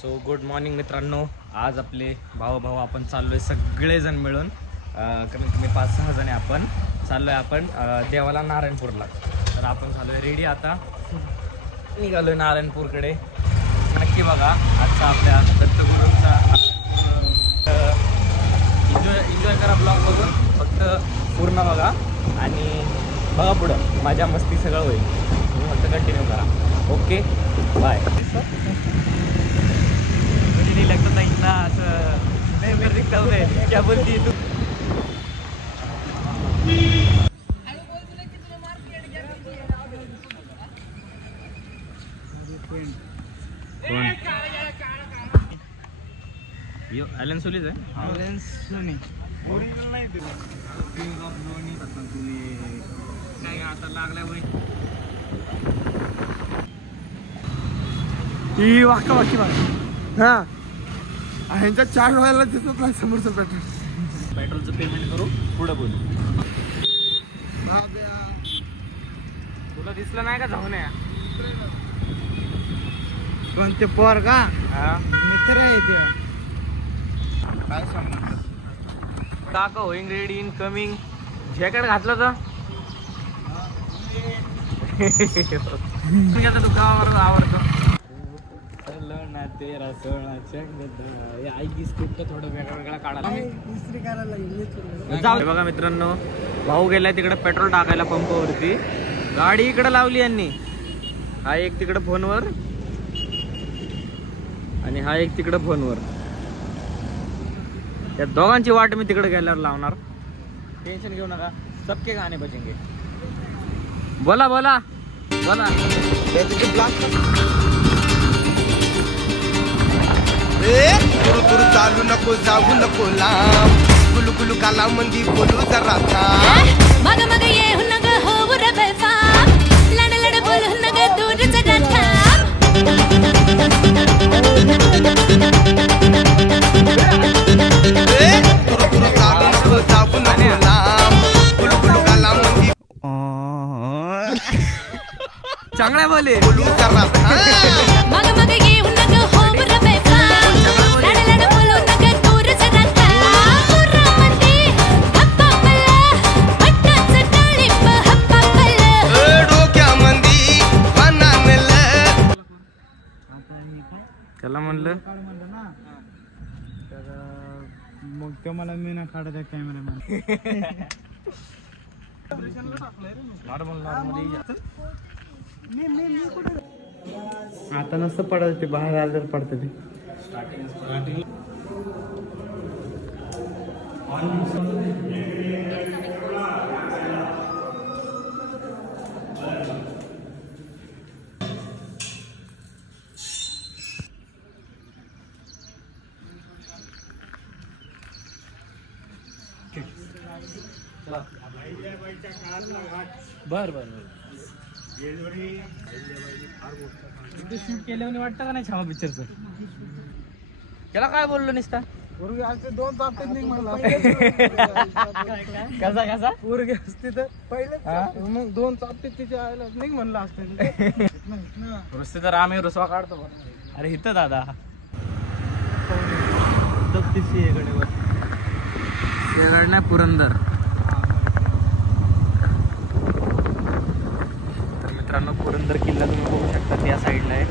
So good morning मित्रांनो. आज आपले भाऊ आपण चाललोय सगळेजण मिळून, कमीत कमी 5-6 जण आपण चाललोय. आपण देवाला नारायणपूरला. तर आपण झालोय रेडी, आता निघालोय नारायणपूरकडे. नक्की बघा आजचा आपल्या दत्तगुरूंचा एन्जॉय करा. ब्लॉग बघून फक्त पूर्ण बघा आणि बघा पुढं माझ्या मस्ती सगळं होईल. तुम्ही फक्त कंटिन्यू करा. Okay bye. लगता नाही ना असं क्या बोलती तू. ॲलन सोलीच आहे. ॲलन सोनी ओरिजिनल नाही ते. किंग ऑफ लोणी काय आता लागल्या वय ही वाक्का वाक्की बघा. हा ह्यांच्या 4 डोळ्याला दिसत नाही समोरचं पेट्रोल. पेट्रोलचं पेमेंट करू पुढं बोलू. तुला दिसलं नाही का जाऊन या कोणते पोर का मित्र आहे ते. काय सांगणार काका होईंग रेडी इन कमिंग. जॅकेट घातलं तर तू गावावर आवडतं. तेरा थोडं वेगळा काढायला बघा मित्रांनो. भाऊ गेलाय तिकडे पेट्रोल टाकायला पंपावरती. गाडी इकडे लावली यांनी. हा एक तिकडे फोनवर आणि हा एक तिकडे फोनवर. त्या दोघांची वाट मी तिकडे गेल्यावर लावणार. टेन्शन घेऊ नका. सबके गाणे बजेंगे. बोला बोला बोला. तुरु तुरु चालू नको जाऊ नको लांब. गुलू गुलू काला मंदी बोलू जरा मग मग ये हुनग हो रे बेफाम. लड लड बोल हुनग दूर जरा थांब. तुरु तुरु चालू नको जाऊ नको लांब. गुलू गुलू काला मंदी चांगला बोले बोलू जरा मग मग ये हुनग हो रे बेफाम. लड लड बोल हुनग दूर जरा थांब. पुरा मंदी हप्पा पल्ला पट्टाचं डाळिंब हप्पा पल्ला. डोक्या मंदी बनानल. त्याला म्हणलं मग ते मला मी ना काढत आहे कॅमेरामॅन. आता नसतं पडत ते, बाहेर आलं तर पडतं ते. बर बर शूट केल्याने वाटतं का नाही छावा पिक्चरचं. त्याला काय बोललो निसता. दोन तापते नाही म्हणला. कसा कसा पोरगी असते तर पहिले मग 2 तापते तिच्या आयला नाही म्हणलं असतं. रुसते तर आम्ही रुसवा काढतो. अरे इथं दादा शेरड नाही पुरंदर. तर मित्रांनो पुरंदर किल्ला तुम्ही बघू शकता या साईडला आहे.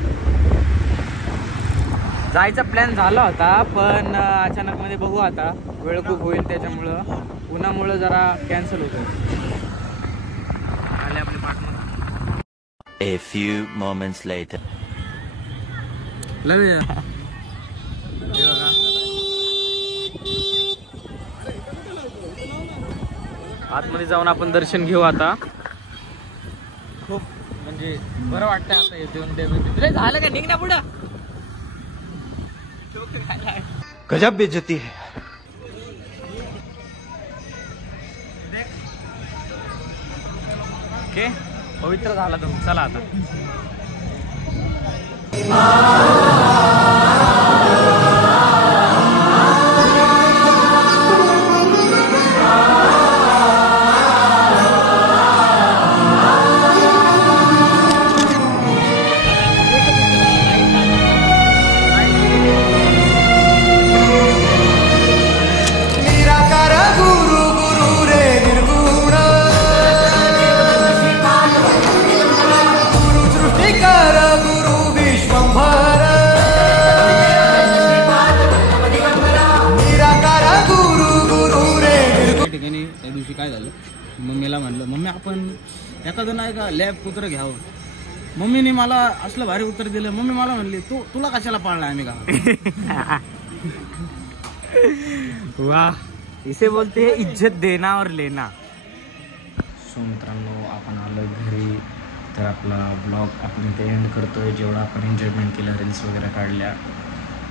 जायचा प्लॅन झाला होता पण अचानक मध्ये बघू आता वेळ खूप होईल त्याच्यामुळं उन्हामुळं जरा कॅन्सल होतो. आले आपले partner. A few moments later. Love you. हे बघा आतमध्ये जाऊन आपण दर्शन घेऊ आता. खूप म्हणजे बरं वाटतंय आता येते. झालं का निघ ना पुढं. गजब बेइज्जती है. ओके पवित्र झाला तुम्ही. चला आता. मम्मीला म्हणलं मम्मी आपण एखादं नाही का लॅब कुत्रं घ्यावं. मम्मीने मला असलं भारी उत्तर दिलं. मम्मी मला म्हणली तुला कशाला पाळला आम्ही का. वाह इसे बोलते हैं इज्जत देना और लेना. सो मित्रांनो आपण आलो घरी. तर आपला ब्लॉग आपण इथे एंड करतोय. जेवढा आपण एन्जॉयमेंट केलं रील्स वगैरे काढल्या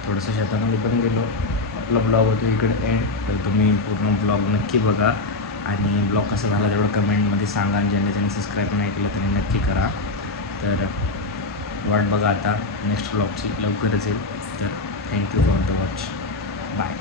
थोडंसं शेतामध्ये पण गेलो. आपला ब्लॉग होतो इकडे एंड. तर तुम्ही पूर्ण ब्लॉग नक्की बघा आणि ब्लॉग कसा झाला तेवढं कमेंटमध्ये सांगा. आणि ज्यांनी सबस्क्राईब नाही केलं त्यांनी नक्की करा. तर वाट बघा आता नेक्स्ट ब्लॉगची लवकरच येईल. तर thank you for the watch. Bye.